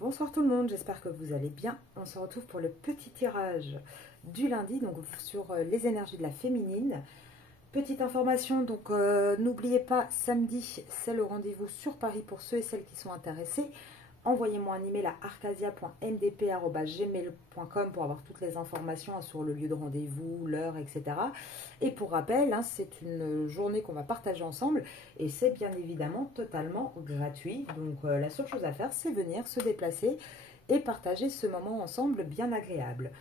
Bonsoir tout le monde, j'espère que vous allez bien. On se retrouve pour le petit tirage du lundi, donc sur les énergies de la féminine. Petite information, donc n'oubliez pas, samedi, c'est le rendez-vous sur Paris pour ceux et celles qui sont intéressés. Envoyez-moi un email à arcasia.mdp@gmail.com pour avoir toutes les informations sur le lieu de rendez-vous, l'heure, etc. Et pour rappel, c'est une journée qu'on va partager ensemble et c'est bien évidemment totalement gratuit. Donc la seule chose à faire, c'est venir se déplacer et partager ce moment ensemble bien agréable.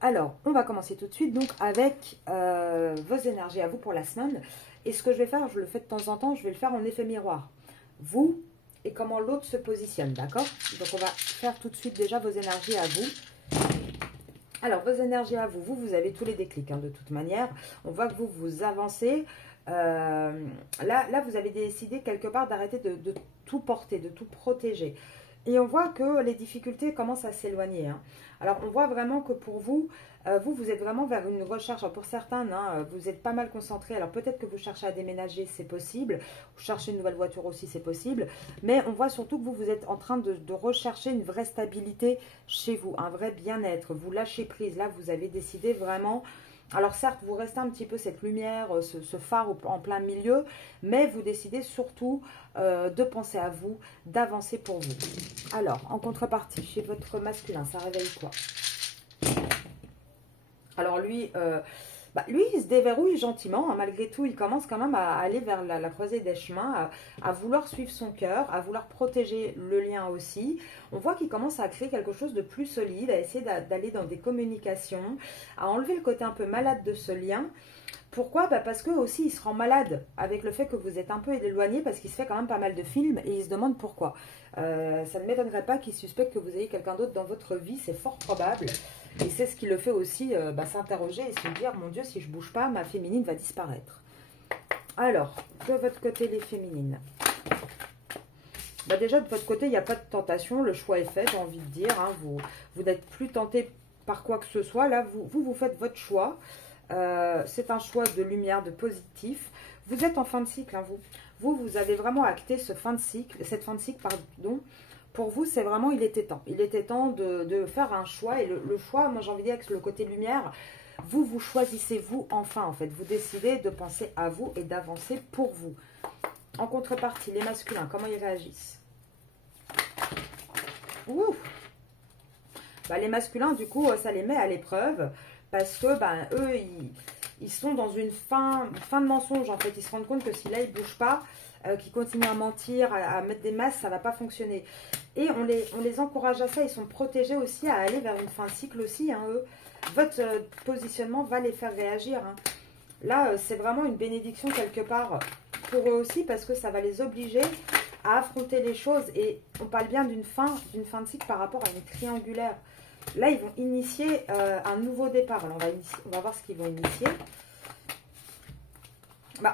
Alors, on va commencer tout de suite donc avec vos énergies à vous pour la semaine. Et ce que je vais faire, je le fais de temps en temps, je vais le faire en effet miroir. Vous et comment l'autre se positionne, d'accord? Donc, on va faire tout de suite déjà vos énergies à vous. Alors, vos énergies à vous, vous avez tous les déclics de toute manière. On voit que vous avancez. Là, vous avez décidé quelque part d'arrêter de tout porter, de tout protéger. Et on voit que les difficultés commencent à s'éloigner. Alors, on voit vraiment que pour vous, vous êtes vraiment vers une recherche. Alors, pour certains, vous êtes pas mal concentrés. Alors, peut-être que vous cherchez à déménager, c'est possible. Vous cherchez une nouvelle voiture aussi, c'est possible. Mais on voit surtout que vous êtes en train de rechercher une vraie stabilité chez vous, un vrai bien-être. Vous lâchez prise. Là, vous avez décidé vraiment... Alors certes, vous restez un petit peu cette lumière, ce phare en plein milieu, mais vous décidez surtout de penser à vous, d'avancer pour vous. Alors, en contrepartie, chez votre masculin, ça réveille quoi? Alors lui, il se déverrouille gentiment, malgré tout, il commence quand même à aller vers la croisée des chemins, à vouloir suivre son cœur, à vouloir protéger le lien aussi. On voit qu'il commence à créer quelque chose de plus solide, à essayer d'aller dans des communications, à enlever le côté un peu malade de ce lien. Pourquoi? Parce que aussi il se rend malade avec le fait que vous êtes un peu éloigné, parce qu'il se fait quand même pas mal de films et il se demande pourquoi. Ça ne m'étonnerait pas qu'il suspecte que vous ayez quelqu'un d'autre dans votre vie, c'est fort probable. Et c'est ce qui le fait aussi s'interroger et se dire, mon Dieu, si je bouge pas, ma féminine va disparaître. Alors, de votre côté, les féminines. Déjà, de votre côté, il n'y a pas de tentation, le choix est fait, j'ai envie de dire. Vous n'êtes plus tenté par quoi que ce soit. Là, vous faites votre choix. C'est un choix de lumière, de positif. Vous êtes en fin de cycle, vous avez vraiment acté cette fin de cycle, pardon. Pour vous, c'est vraiment, il était temps. Il était temps de faire un choix. Et le choix, moi j'ai envie de dire que le côté lumière, vous choisissez vous enfin en fait. Vous décidez de penser à vous et d'avancer pour vous. En contrepartie, les masculins, comment ils réagissent? Ouh. Les masculins, du coup, ça les met à l'épreuve. Parce que eux, ils sont dans une fin de mensonge en fait. Ils se rendent compte que si là, ils ne bougent pas, qu'ils continuent à mentir, à mettre des masques, ça ne va pas fonctionner. Et on les encourage à ça, ils sont protégés aussi à aller vers une fin de cycle aussi, eux. Votre positionnement va les faire réagir. Là, c'est vraiment une bénédiction quelque part pour eux aussi, parce que ça va les obliger à affronter les choses. Et on parle bien d'une fin de cycle par rapport à une triangulaire. Là, ils vont initier un nouveau départ. Alors, on va voir ce qu'ils vont initier.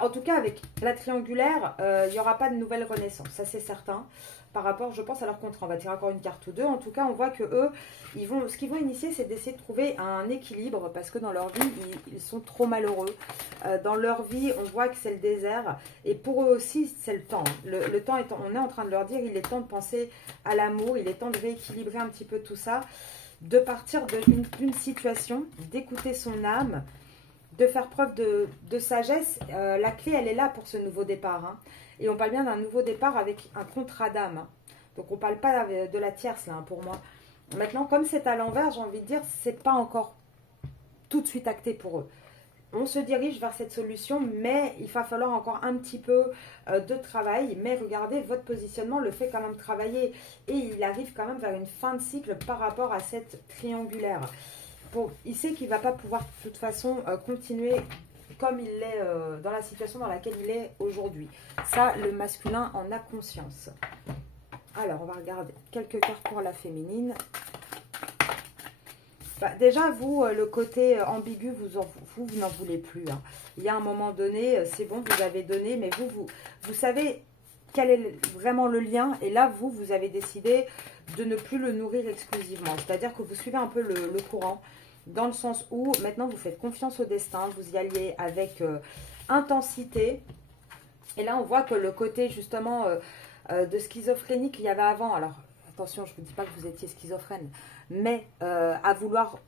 En tout cas, avec la triangulaire, il n'y aura pas de nouvelle renaissance. Ça, c'est certain. Par rapport, je pense, à leur contrat. On va tirer encore une carte ou deux. En tout cas, on voit que eux, ce qu'ils vont initier, c'est d'essayer de trouver un équilibre. Parce que dans leur vie, ils sont trop malheureux. Dans leur vie, on voit que c'est le désert. Et pour eux aussi, c'est le temps. Le temps étant, on est en train de leur dire, il est temps de penser à l'amour. Il est temps de rééquilibrer un petit peu tout ça. De partir d'une situation, d'écouter son âme, de faire preuve de sagesse. La clé, elle est là pour ce nouveau départ. Et on parle bien d'un nouveau départ avec un contrat d'âme. Donc, on ne parle pas de la tierce, là, pour moi. Maintenant, comme c'est à l'envers, j'ai envie de dire, c'est pas encore tout de suite acté pour eux. On se dirige vers cette solution, mais il va falloir encore un petit peu de travail. Mais regardez, votre positionnement le fait quand même travailler. Et il arrive quand même vers une fin de cycle par rapport à cette triangulaire. Il sait qu'il ne va pas pouvoir de toute façon continuer comme il l'est dans la situation dans laquelle il est aujourd'hui. Ça, le masculin en a conscience. Alors, on va regarder quelques cartes pour la féminine. Déjà, vous, le côté ambigu, vous n'en voulez plus. Il y a un moment donné, c'est bon, vous avez donné, mais vous savez quel est vraiment le lien. Et là, vous avez décidé de ne plus le nourrir exclusivement. C'est-à-dire que vous suivez un peu le courant, dans le sens où maintenant, vous faites confiance au destin, vous y alliez avec intensité. Et là, on voit que le côté, justement, de schizophrénie qu'il y avait avant, alors... attention, je ne vous dis pas que vous étiez schizophrène, mais à vouloir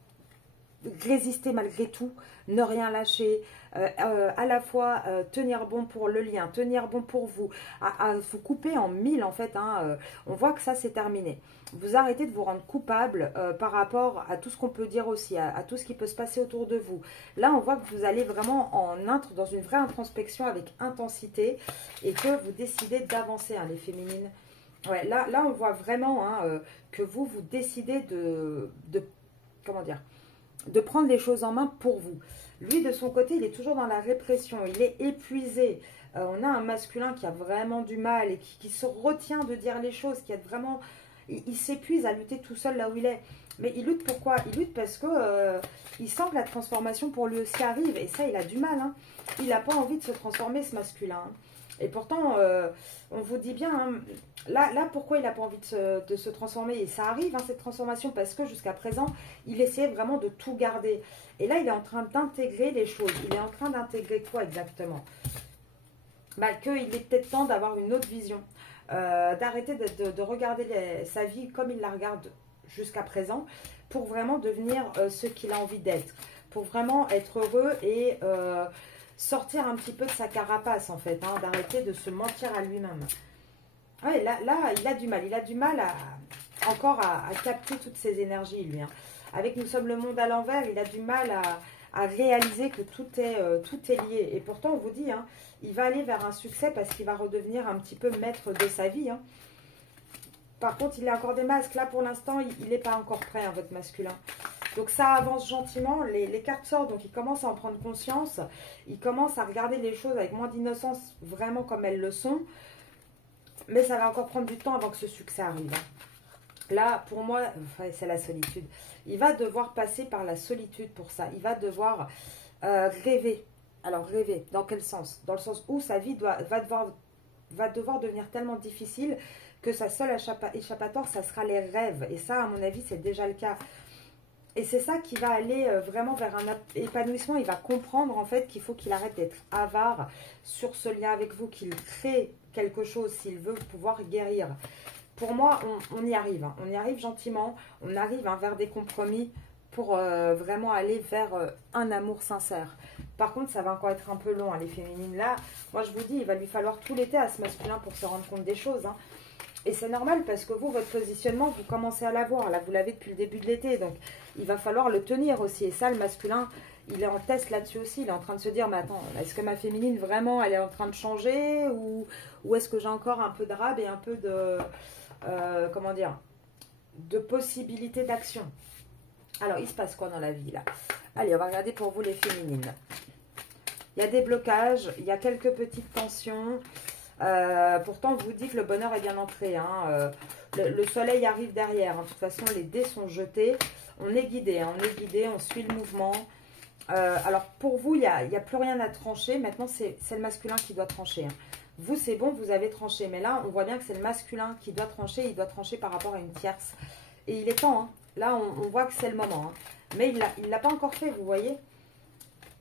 résister malgré tout, ne rien lâcher, à la fois tenir bon pour le lien, tenir bon pour vous, à vous couper en mille en fait, hein, on voit que ça c'est terminé. Vous arrêtez de vous rendre coupable par rapport à tout ce qu'on peut dire aussi, à tout ce qui peut se passer autour de vous. Là on voit que vous allez vraiment dans une vraie introspection avec intensité et que vous décidez d'avancer, hein, les féminines. Ouais, là on voit vraiment, hein, que vous décidez comment dire, de prendre les choses en main pour vous. Lui, de son côté, il est toujours dans la répression, il est épuisé. On a un masculin qui a vraiment du mal et qui se retient de dire les choses, qui a vraiment... Il s'épuise à lutter tout seul là où il est. Mais il lutte pourquoi? Il lutte parce que il sent que la transformation pour lui aussi arrive. Et ça, il a du mal, hein. Il n'a pas envie de se transformer, ce masculin, hein. Et pourtant, on vous dit bien, hein, là, pourquoi il n'a pas envie de se transformer? Et ça arrive, hein, cette transformation, parce que jusqu'à présent, il essayait vraiment de tout garder. Et là, il est en train d'intégrer les choses. Il est en train d'intégrer quoi exactement? Bah, qu'il est peut-être temps d'avoir une autre vision. D'arrêter de regarder sa vie comme il la regarde jusqu'à présent, pour vraiment devenir ce qu'il a envie d'être. Pour vraiment être heureux et... sortir un petit peu de sa carapace en fait, hein, d'arrêter de se mentir à lui-même. Ouais, là, il a du mal. Il a du mal encore à capter toutes ces énergies, lui, hein. Avec Nous sommes le monde à l'envers, il a du mal à réaliser que tout est lié. Et pourtant, on vous dit, hein, il va aller vers un succès parce qu'il va redevenir un petit peu maître de sa vie, hein. Par contre, il a encore des masques. Là, pour l'instant, il n'est pas encore prêt, hein, votre masculin. Donc ça avance gentiment, les cartes sortent, donc il commence à en prendre conscience, il commence à regarder les choses avec moins d'innocence, vraiment comme elles le sont, mais ça va encore prendre du temps avant que ce succès arrive, hein. Là, pour moi, c'est la solitude. Il va devoir passer par la solitude pour ça, il va devoir rêver. Alors rêver, dans quel sens? Dans le sens où sa vie va devoir devenir tellement difficile que sa seule échappatoire, ça sera les rêves. Et ça, à mon avis, c'est déjà le cas. Et c'est ça qui va aller vraiment vers un épanouissement. Il va comprendre en fait qu'il faut qu'il arrête d'être avare sur ce lien avec vous, qu'il crée quelque chose s'il veut pouvoir guérir. Pour moi, on y arrive, hein. On y arrive gentiment. On arrive, hein, vers des compromis pour vraiment aller vers un amour sincère. Par contre, ça va encore être un peu long, hein, les féminines. Là, moi je vous dis, il va lui falloir tout l'été à ce masculin pour se rendre compte des choses, hein. Et c'est normal parce que vous, votre positionnement, vous commencez à l'avoir. Là, vous l'avez depuis le début de l'été. Donc, il va falloir le tenir aussi. Et ça, le masculin, il est en test là-dessus aussi. Il est en train de se dire, mais attends, est-ce que ma féminine, vraiment, elle est en train de changer? Ou est-ce que j'ai encore un peu de rab et un peu de, comment dire, de possibilité d'action? Alors, il se passe quoi dans la vie, là? Allez, on va regarder pour vous les féminines. Il y a des blocages, il y a quelques petites tensions. Pourtant, on vous dit que le bonheur est bien entré, hein. Le soleil arrive derrière, hein. De toute façon, les dés sont jetés. On est guidé, hein. On est guidé, on suit le mouvement. Alors, pour vous, il n'y a plus rien à trancher. Maintenant, c'est le masculin qui doit trancher, hein. Vous, c'est bon, vous avez tranché. Mais là, on voit bien que c'est le masculin qui doit trancher. Il doit trancher par rapport à une tierce. Et il est temps, hein. Là, on voit que c'est le moment, hein. Mais il ne l'a pas encore fait, vous voyez.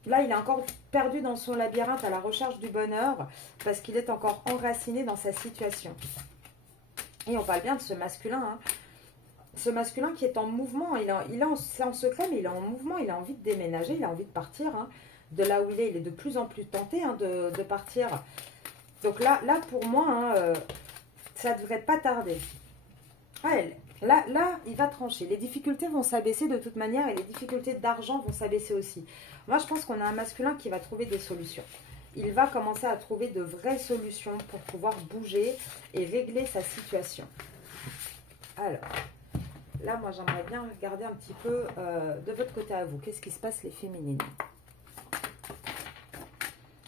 Là, il est encore perdu dans son labyrinthe à la recherche du bonheur parce qu'il est encore enraciné dans sa situation. Et on parle bien de ce masculin, hein. Ce masculin qui est en mouvement, c'est en secret, mais il est en mouvement, il a envie de déménager, il a envie de partir, hein. De là où il est de plus en plus tenté, hein, de partir. Donc là pour moi, hein, ça ne devrait pas tarder. Ouais, là, il va trancher. Les difficultés vont s'abaisser de toute manière et les difficultés d'argent vont s'abaisser aussi. Moi, je pense qu'on a un masculin qui va trouver des solutions. Il va commencer à trouver de vraies solutions pour pouvoir bouger et régler sa situation. Alors, là, moi, j'aimerais bien regarder un petit peu de votre côté à vous. Qu'est-ce qui se passe, les féminines?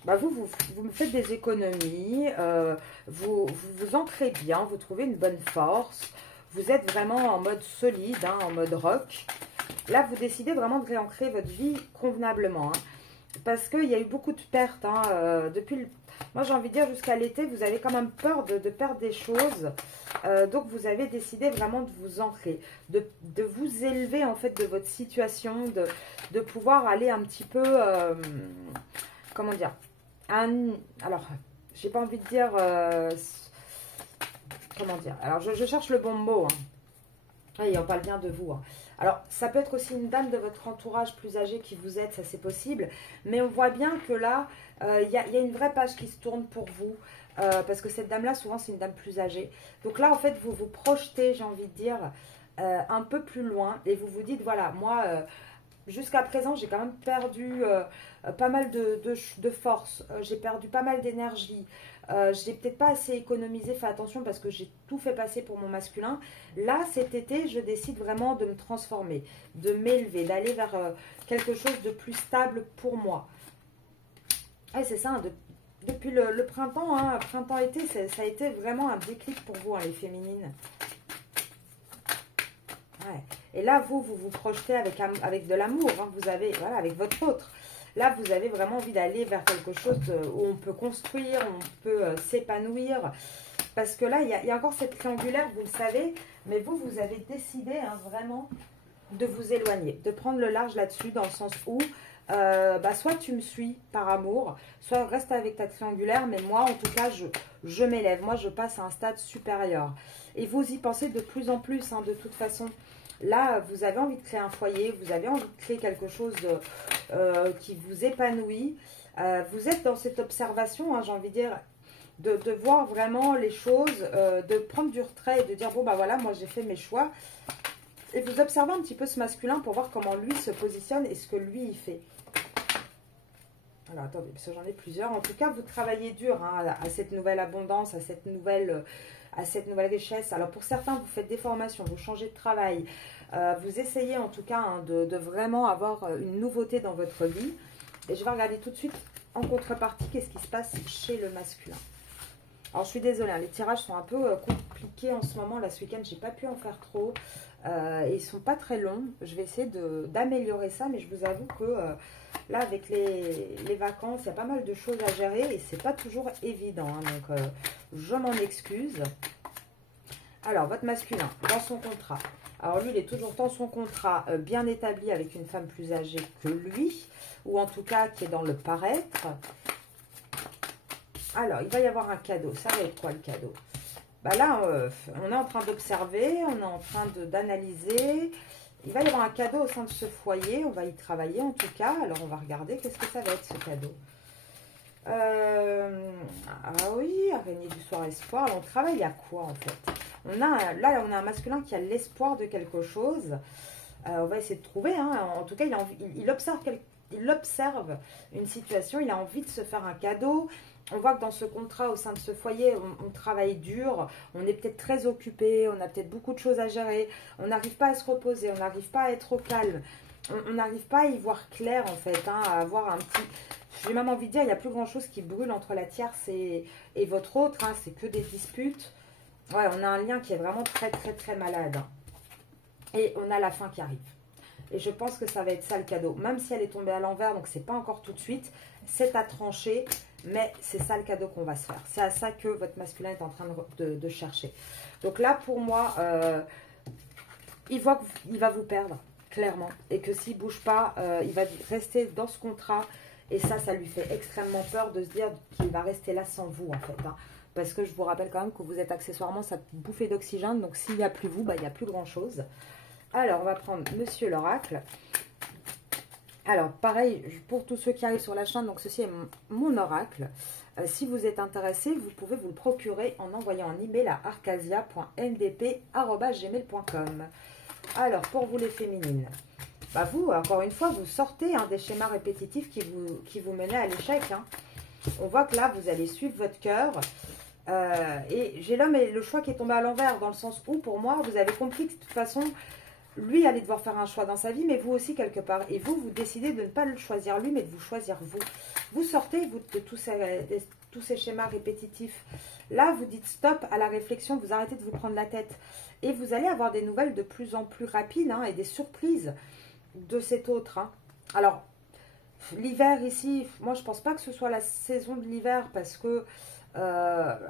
Bah vous me faites des économies, vous ancrez bien, vous trouvez une bonne force. Vous êtes vraiment en mode solide, hein, en mode rock. Là, vous décidez vraiment de réancrer votre vie convenablement, hein, parce qu'il y a eu beaucoup de pertes, hein, moi, j'ai envie de dire jusqu'à l'été, vous avez quand même peur de perdre des choses. Donc, vous avez décidé vraiment de vous ancrer, de vous élever en fait de votre situation, de pouvoir aller un petit peu, comment dire, alors, j'ai pas envie de dire... comment dire? Alors, je cherche le bon mot, hein. Oui, on parle bien de vous, hein. Alors, ça peut être aussi une dame de votre entourage plus âgée qui vous aide, ça c'est possible. Mais on voit bien que là, il y a une vraie page qui se tourne pour vous. Parce que cette dame-là, souvent, c'est une dame plus âgée. Donc là, en fait, vous vous projetez, j'ai envie de dire, un peu plus loin. Et vous vous dites, voilà, moi, jusqu'à présent, j'ai quand même perdu pas mal de force. J'ai perdu pas mal d'énergie. J'ai peut-être pas assez économisé, fait attention parce que j'ai tout fait passer pour mon masculin. Là, cet été, je décide vraiment de me transformer, de m'élever, d'aller vers quelque chose de plus stable pour moi. Et c'est ça, hein, depuis le printemps, hein, printemps-été, ça a été vraiment un déclic pour vous, hein, les féminines. Ouais. Et là, vous vous projetez avec de l'amour, hein, vous avez, voilà, avec votre autre. Là, vous avez vraiment envie d'aller vers quelque chose où on peut construire, où on peut s'épanouir. Parce que là, il y a encore cette triangulaire, vous le savez, mais vous avez décidé, hein, vraiment de vous éloigner, de prendre le large là-dessus, dans le sens où soit tu me suis par amour, soit reste avec ta triangulaire, mais moi, en tout cas, je m'élève. Moi, je passe à un stade supérieur. Et vous y pensez de plus en plus, hein, de toute façon. Là, vous avez envie de créer un foyer, vous avez envie de créer quelque chose qui vous épanouit. Vous êtes dans cette observation, hein, j'ai envie de dire, de voir vraiment les choses, de prendre du retrait et de dire, bon, bah voilà, moi j'ai fait mes choix. Et vous observez un petit peu ce masculin pour voir comment lui se positionne et ce que lui il fait. Alors attendez, parce que j'en ai plusieurs. En tout cas, vous travaillez dur, hein, à cette nouvelle abondance, à cette nouvelle richesse. Alors pour certains, vous faites des formations, vous changez de travail. Vous essayez en tout cas, hein, de vraiment avoir une nouveauté dans votre vie. Et je vais regarder tout de suite en contrepartie qu'est-ce qui se passe chez le masculin. Alors je suis désolée, hein, les tirages sont un peu compliqués en ce moment. Là, ce week-end, j'ai pas pu en faire trop. Ils sont pas très longs. Je vais essayer d'améliorer ça, mais je vous avoue que là, avec les vacances, il y a pas mal de choses à gérer et c'est pas toujours évident, hein, donc je m'en excuse. Alors, votre masculin, dans son contrat. Alors, lui, il est toujours dans son contrat bien établi avec une femme plus âgée que lui, ou en tout cas qui est dans le paraître. Alors, il va y avoir un cadeau. Ça va être quoi le cadeau? Bah là, on est en train d'observer, on est en train d'analyser. Il va y avoir un cadeau au sein de ce foyer. On va y travailler en tout cas. Alors, on va regarder qu'est-ce que ça va être ce cadeau. Ah oui, araignée du soir, espoir. Alors, on travaille à quoi en fait? Là, on a un masculin qui a l'espoir de quelque chose. On va essayer de trouver, hein. En tout cas, il observe une situation. Il a envie de se faire un cadeau. On voit que dans ce contrat, au sein de ce foyer, on travaille dur, on est peut-être très occupé, on a peut-être beaucoup de choses à gérer, on n'arrive pas à se reposer, on n'arrive pas à être au calme, on n'arrive pas à y voir clair en fait, hein, à avoir un petit... J'ai même envie de dire, il n'y a plus grand chose qui brûle entre la tierce et votre autre, hein, c'est que des disputes. Ouais, on a un lien qui est vraiment très très très malade, hein. Et on a la fin qui arrive. Et je pense que ça va être ça le cadeau, même si elle est tombée à l'envers, donc c'est pas encore tout de suite, c'est à trancher. Mais c'est ça le cadeau qu'on va se faire. C'est à ça que votre masculin est en train de chercher. Donc là, pour moi, il voit qu'il va vous perdre, clairement. Et que s'il ne bouge pas, il va rester dans ce contrat. Et ça lui fait extrêmement peur de se dire qu'il va rester là sans vous, en fait, hein. Parce que je vous rappelle quand même que vous êtes accessoirement sa bouffée d'oxygène. Donc s'il n'y a plus vous, bah, il n'y a plus grand-chose. Alors, on va prendre Monsieur l'Oracle. Alors, pareil, pour tous ceux qui arrivent sur la chaîne, donc ceci est mon oracle. Si vous êtes intéressé, vous pouvez vous le procurer en envoyant un email à arcasia.ndp@gmail.com. Alors, pour vous les féminines, bah vous, encore une fois, vous sortez, hein, des schémas répétitifs qui vous menaient à l'échec, hein. On voit que là, vous allez suivre votre cœur. Et j'ai l'homme et le choix qui est tombé à l'envers, dans le sens où, pour moi, vous avez compris que de toute façon... Lui allait devoir faire un choix dans sa vie, mais vous aussi quelque part. Et vous décidez de ne pas le choisir lui, mais de vous choisir vous. Vous sortez de tous ces schémas répétitifs. Là, vous dites stop à la réflexion, vous arrêtez de vous prendre la tête. Et vous allez avoir des nouvelles de plus en plus rapides, hein, et des surprises de cet autre, hein. Alors, l'hiver ici, moi je pense pas que ce soit la saison de l'hiver parce que...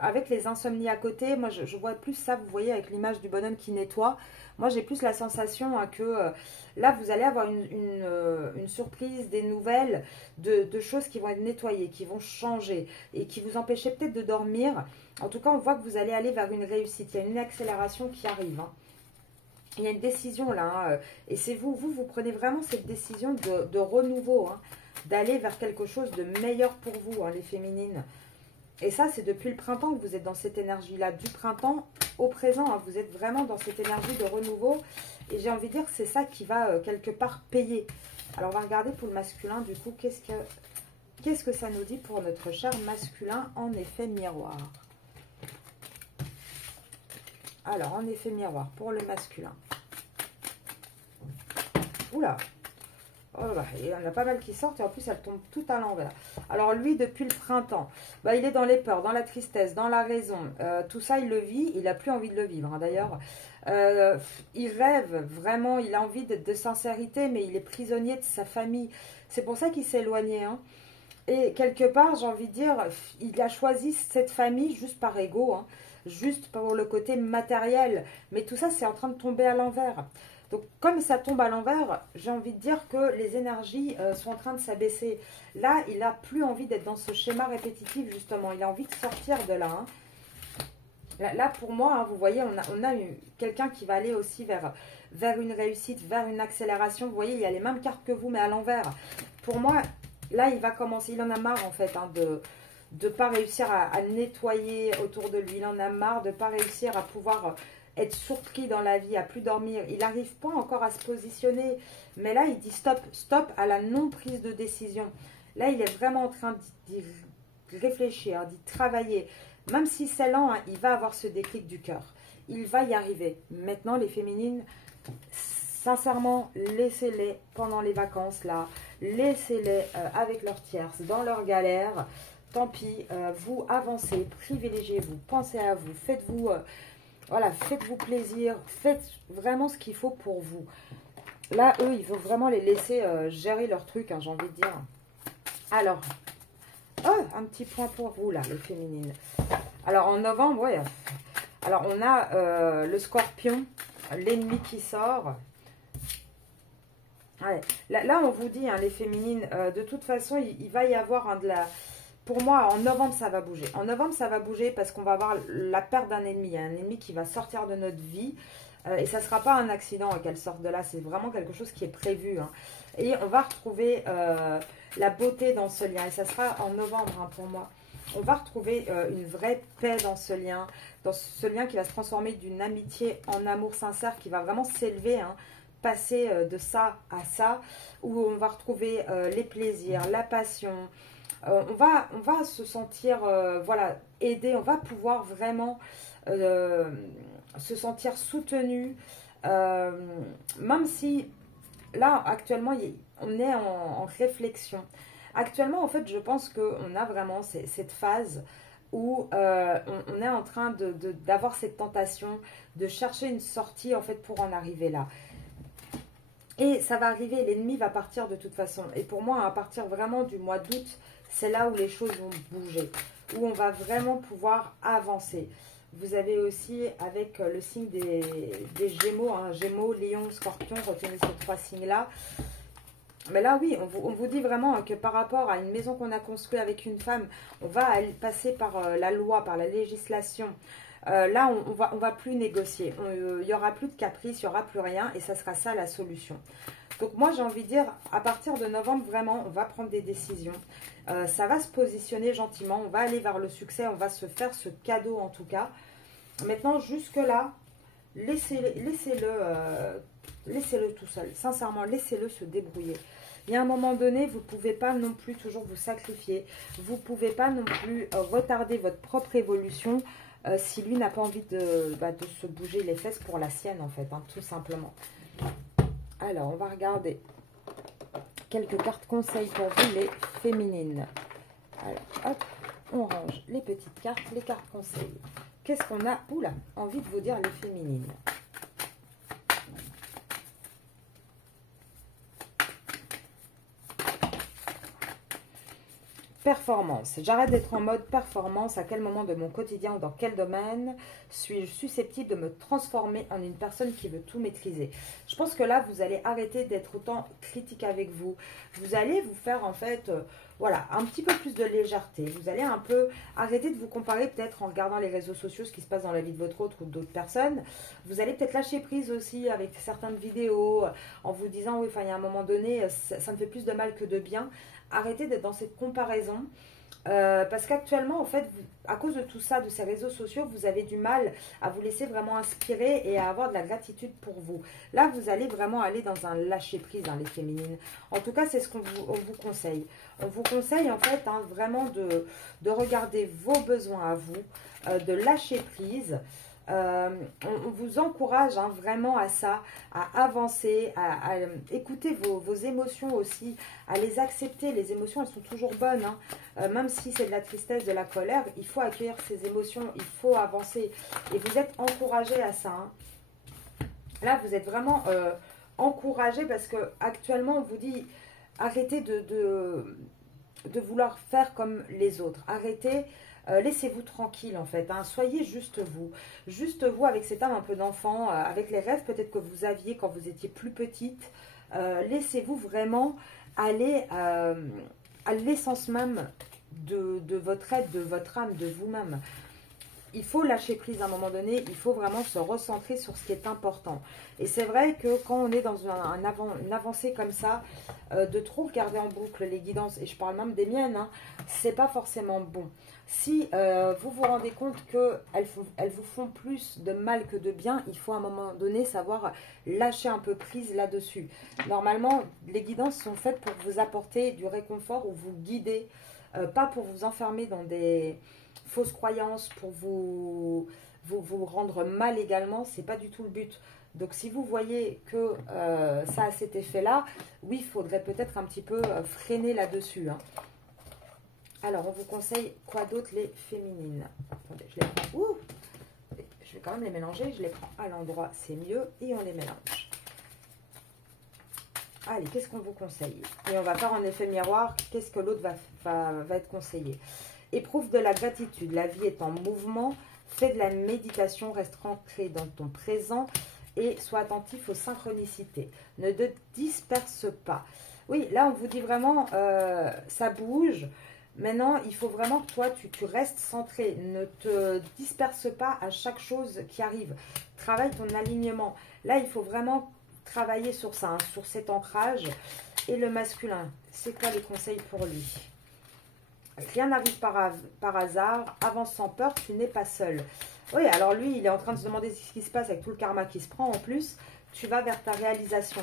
avec les insomnies à côté, moi je vois plus ça, vous voyez, avec l'image du bonhomme qui nettoie. Moi j'ai plus la sensation, hein, que là vous allez avoir une surprise, des nouvelles de choses qui vont être nettoyées, qui vont changer et qui vous empêchaient peut-être de dormir. En tout cas, on voit que vous allez aller vers une réussite. Il y a une accélération qui arrive, hein. Il y a une décision là, hein, et c'est vous prenez vraiment cette décision de renouveau, hein, d'aller vers quelque chose de meilleur pour vous, hein, les féminines. Et ça, c'est depuis le printemps que vous êtes dans cette énergie-là, du printemps au présent, hein, vous êtes vraiment dans cette énergie de renouveau, et j'ai envie de dire que c'est ça qui va quelque part payer. Alors, on va regarder pour le masculin, du coup, qu'est-ce que ça nous dit pour notre cher masculin en effet miroir? Alors, en effet miroir, pour le masculin. Oula! Oh là, il y en a pas mal qui sortent et en plus, elles tombent tout à l'envers. Alors, lui, depuis le printemps, bah, il est dans les peurs, dans la tristesse, dans la raison. Tout ça, il le vit. Il n'a plus envie de le vivre, hein, d'ailleurs. Il rêve, vraiment. Il a envie de sincérité, mais il est prisonnier de sa famille. C'est pour ça qu'il s'est éloigné, hein. Et quelque part, j'ai envie de dire, il a choisi cette famille juste par ego, hein, juste pour le côté matériel. Mais tout ça, c'est en train de tomber à l'envers. Donc, comme ça tombe à l'envers, j'ai envie de dire que les énergies sont en train de s'abaisser. Là, il n'a plus envie d'être dans ce schéma répétitif, justement. Il a envie de sortir de là, hein. Là, pour moi, hein, vous voyez, on a quelqu'un qui va aller aussi vers une réussite, vers une accélération. Vous voyez, il y a les mêmes cartes que vous, mais à l'envers. Pour moi, là, il va commencer. Il en a marre, en fait, hein, de ne pas réussir à nettoyer autour de lui. Il en a marre de ne pas réussir à pouvoir être surpris dans la vie, à plus dormir. Il n'arrive pas encore à se positionner. Mais là, il dit stop, stop à la non-prise de décision. Là, il est vraiment en train d'y réfléchir, d'y travailler. Même si c'est lent, hein, il va avoir ce déclic du cœur. Il va y arriver. Maintenant, les féminines, sincèrement, laissez-les pendant les vacances, là. Laissez-les avec leur tierce, dans leur galère. Tant pis, vous avancez, privilégiez-vous, pensez à vous, faites-vous voilà, faites-vous plaisir, faites vraiment ce qu'il faut pour vous. Là, eux, il faut vraiment les laisser gérer leur truc, hein, j'ai envie de dire. Alors, oh, un petit point pour vous, là, les féminines. Alors, en novembre, ouais. Alors, on a le scorpion, l'ennemi qui sort. Ouais. Là, on vous dit, hein, les féminines, de toute façon, il va y avoir de la... Pour moi, en novembre, ça va bouger. En novembre, ça va bouger parce qu'on va avoir la perte d'un ennemi. Un ennemi qui va sortir de notre vie. Et ça ne sera pas un accident qu'elle sorte de là. C'est vraiment quelque chose qui est prévu, hein. Et on va retrouver la beauté dans ce lien. Et ça sera en novembre, hein, pour moi. On va retrouver une vraie paix dans ce lien. Dans ce lien qui va se transformer d'une amitié en amour sincère. Qui va vraiment s'élever, hein, passer de ça à ça. Où on va retrouver les plaisirs, la passion. On va se sentir voilà, aidé, on va pouvoir vraiment se sentir soutenu, même si là actuellement on est en réflexion. Actuellement en fait je pense qu'on a vraiment cette phase où on est en train d'avoir cette tentation de chercher une sortie en fait pour en arriver là. Et ça va arriver, l'ennemi va partir de toute façon. Et pour moi, à partir vraiment du mois d'août, c'est là où les choses vont bouger, où on va vraiment pouvoir avancer. Vous avez aussi avec le signe des Gémeaux, hein, Gémeaux, Lion, Scorpion, retenez ces trois signes-là. Mais là, oui, on vous dit vraiment que par rapport à une maison qu'on a construite avec une femme, on va passer par la loi, par la législation. Là, on va plus négocier. Il n'y aura plus de caprice, il n'y aura plus rien et ça sera ça la solution. Donc moi, j'ai envie de dire, à partir de novembre, vraiment, on va prendre des décisions. Ça va se positionner gentiment, on va aller vers le succès, on va se faire ce cadeau en tout cas. Maintenant, jusque-là, laissez-le tout seul. Sincèrement, laissez-le se débrouiller. Il y a un moment donné, vous ne pouvez pas non plus toujours vous sacrifier. Vous ne pouvez pas non plus retarder votre propre évolution si lui n'a pas envie de se bouger les fesses pour la sienne, en fait, hein, tout simplement. Alors, on va regarder quelques cartes conseils pour vous, les féminines. Alors, hop, on range les petites cartes, les cartes conseils. Qu'est-ce qu'on a, oula, envie de vous dire, les féminines? Performance. J'arrête d'être en mode performance. À quel moment de mon quotidien ou dans quel domaine? suis susceptible de me transformer en une personne qui veut tout maîtriser. Je pense que là, vous allez arrêter d'être autant critique avec vous. Vous allez vous faire en fait, voilà, un petit peu plus de légèreté. Vous allez un peu arrêter de vous comparer peut-être en regardant les réseaux sociaux, ce qui se passe dans la vie de votre autre ou d'autres personnes. Vous allez peut-être lâcher prise aussi avec certaines vidéos en vous disant, oui, enfin, il y a un moment donné, ça me fait plus de mal que de bien. Arrêtez d'être dans cette comparaison. Parce qu'actuellement, en fait, à cause de tout ça, de ces réseaux sociaux, vous avez du mal à vous laisser vraiment inspirer et à avoir de la gratitude pour vous. Là, vous allez vraiment aller dans un lâcher-prise, hein, les féminines. En tout cas, c'est ce qu'on vous conseille. On vous conseille, en fait, hein, vraiment de regarder vos besoins à vous, de lâcher prise. On vous encourage hein, vraiment à ça, à avancer, à écouter vos émotions aussi, à les accepter. Les émotions, elles sont toujours bonnes, hein. Même si c'est de la tristesse, de la colère, il faut accueillir ces émotions, il faut avancer. Et vous êtes encouragé à ça. Hein. Là, vous êtes vraiment encouragé parce que actuellement, on vous dit arrêtez de vouloir faire comme les autres. Arrêtez. Laissez-vous tranquille en fait, hein. Soyez juste vous avec cette âme un peu d'enfant, avec les rêves peut-être que vous aviez quand vous étiez plus petite. Laissez-vous vraiment aller à l'essence même de votre être, de votre âme, de vous-même. Il faut lâcher prise à un moment donné, il faut vraiment se recentrer sur ce qui est important. Et c'est vrai que quand on est dans une avancée comme ça, de trop regarder en boucle les guidances, et je parle même des miennes, hein, c'est pas forcément bon. Si vous vous rendez compte qu'elles vous font plus de mal que de bien, il faut à un moment donné savoir lâcher un peu prise là-dessus. Normalement, les guidances sont faites pour vous apporter du réconfort ou vous guider, pas pour vous enfermer dans des fausses croyances, pour vous rendre mal également, c'est pas du tout le but. Donc si vous voyez que ça a cet effet-là, oui, il faudrait peut-être un petit peu freiner là-dessus. Hein. Alors, on vous conseille quoi d'autre, les féminines? Attendez, je les prends. Ouh, je vais quand même les mélanger, je les prends à l'endroit, c'est mieux, et on les mélange. Allez, qu'est-ce qu'on vous conseille? Et on va faire en effet miroir, qu'est-ce que l'autre va être conseillé? Éprouve de la gratitude, la vie est en mouvement, fais de la méditation, reste ancré dans ton présent et sois attentif aux synchronicités. Ne te disperse pas. Oui, là on vous dit vraiment, ça bouge. Maintenant, il faut vraiment que toi, tu restes centré. Ne te disperse pas à chaque chose qui arrive. Travaille ton alignement. Là, il faut vraiment travailler sur ça, hein, sur cet ancrage. Et le masculin, c'est quoi les conseils pour lui? Rien n'arrive par hasard. Avance sans peur, tu n'es pas seul. Oui, alors lui, il est en train de se demander ce qui se passe avec tout le karma qui se prend. En plus, tu vas vers ta réalisation.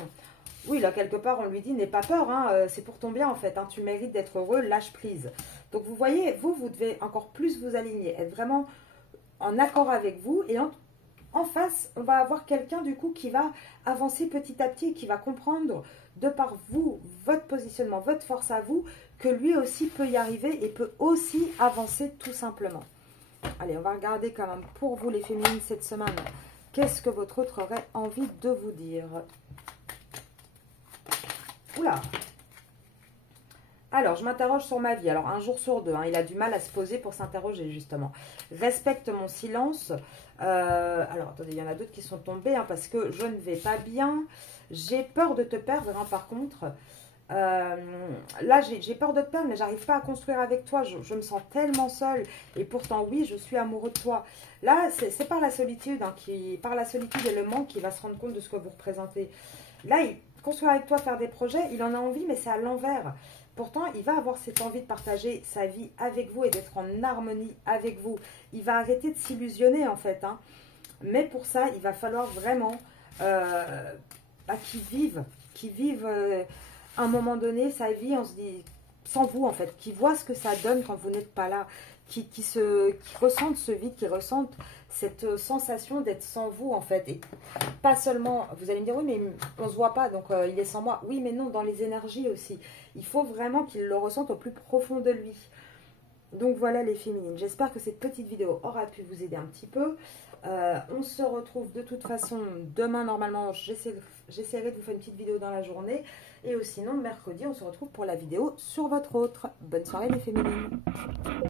Oui, là, quelque part, on lui dit, n'aie pas peur, hein, c'est pour ton bien, en fait. Hein, tu mérites d'être heureux, lâche prise. Donc, vous voyez, vous devez encore plus vous aligner, être vraiment en accord avec vous. Et en face, on va avoir quelqu'un, du coup, qui va avancer petit à petit, qui va comprendre, de par vous, votre positionnement, votre force à vous, que lui aussi peut y arriver et peut aussi avancer tout simplement. Allez, on va regarder quand même pour vous, les féminines, cette semaine. Qu'est-ce que votre autre aurait envie de vous dire ? Oula. Alors, je m'interroge sur ma vie. Alors, un jour sur deux, hein, il a du mal à se poser pour s'interroger, justement. Respecte mon silence. Alors, attendez, il y en a d'autres qui sont tombés, hein, parce que je ne vais pas bien. J'ai peur de te perdre, hein, par contre. Là, j'ai peur de te perdre, mais j'arrive pas à construire avec toi. Je me sens tellement seule. Et pourtant, oui, je suis amoureux de toi. Là, c'est par la solitude, hein, par la solitude et le manque qu'il va se rendre compte de ce que vous représentez. Là, construire avec toi, faire des projets, il en a envie, mais c'est à l'envers. Pourtant, il va avoir cette envie de partager sa vie avec vous et d'être en harmonie avec vous. Il va arrêter de s'illusionner, en fait. Hein. Mais pour ça, il va falloir vraiment qu'il vive à un moment donné sa vie, on se dit, sans vous, en fait. Qu'il voit ce que ça donne quand vous n'êtes pas là. Qui ressentent ce vide, qui ressentent cette sensation d'être sans vous, en fait. Et pas seulement, vous allez me dire, oui, mais on ne se voit pas, donc il est sans moi. Oui, mais non, dans les énergies aussi. Il faut vraiment qu'il le ressente au plus profond de lui. Donc voilà les féminines. J'espère que cette petite vidéo aura pu vous aider un petit peu. On se retrouve de toute façon demain, normalement. J'essaierai de vous faire une petite vidéo dans la journée. Et sinon, mercredi, on se retrouve pour la vidéo sur votre autre. Bonne soirée les féminines.